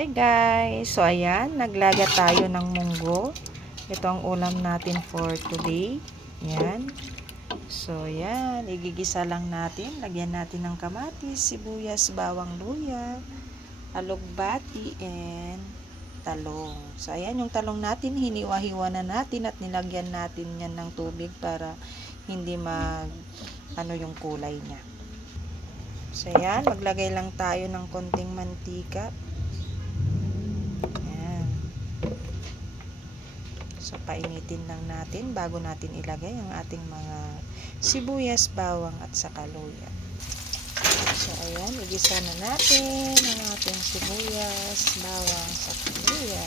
Hi guys! So ayan, naglaga tayo ng munggo. Ito ang ulam natin for today. Ayan. So ayan, igigisa lang natin. Lagyan natin ng kamatis, sibuyas, bawang luya, alugbati, and talong. So ayan, yung talong natin, hiniwa-hiwa na natin at nilagyan natin yan ng tubig para hindi yung kulay niya. So ayan, maglagay lang tayo ng konting mantika. So, painitin lang natin bago natin ilagay ang ating mga sibuyas, bawang at saka luya. So, ayan, igisa na natin ang ating sibuyas, bawang, saka luya.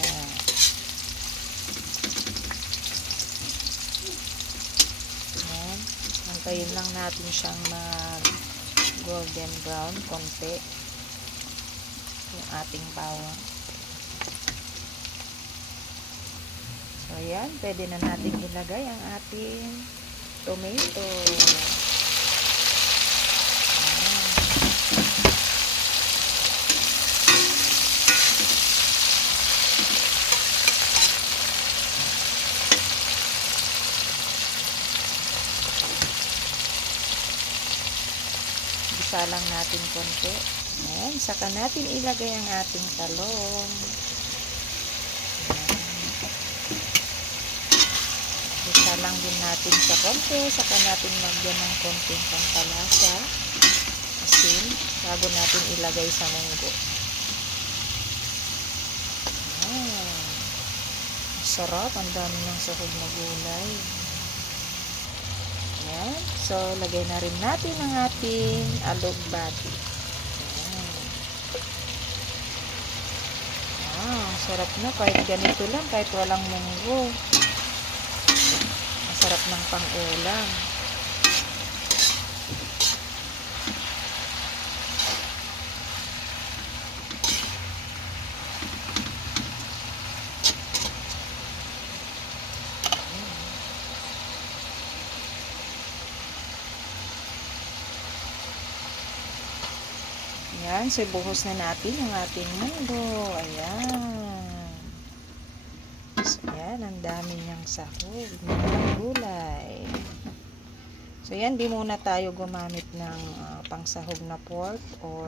Ayan, antayin lang natin siyang mag golden brown konti yung ating bawang. So, ayan, pwede na natin ilagay ang ating tomato. Ayan. Gisa lang natin konti. Ayan, saka natin ilagay ang ating talong. Isa lang din natin sa konti, saka natin magyan ng konting pampalasa, asin, bago natin ilagay sa munggo. Sarap, ang dami ng sahog na gulay. Ayan. So, lagay na rin natin ang ating alugbati. Sarap na, kahit ganito lang, kahit walang munggo. Sarap ng pang-ulam. Ayan, so ibuhos na natin ang ating munggo. Ayan. So, ayan, ang dami niyang sahog ng gulay. So, ayan, di muna tayo gumamit ng pangsahog na pork or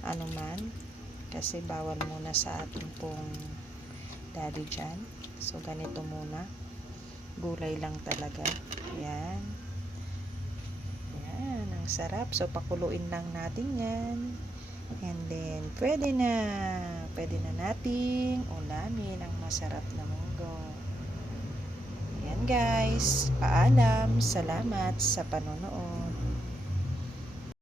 ano man. Kasi bawal muna sa ating pong daddy dyan. So, ganito muna. Gulay lang talaga. Ayan. Ayan, ang sarap. So, pakuluin lang natin yan. And then, pwede na nating ulamin ang masarap na munggo. Ayan guys, paalam, salamat sa panonood.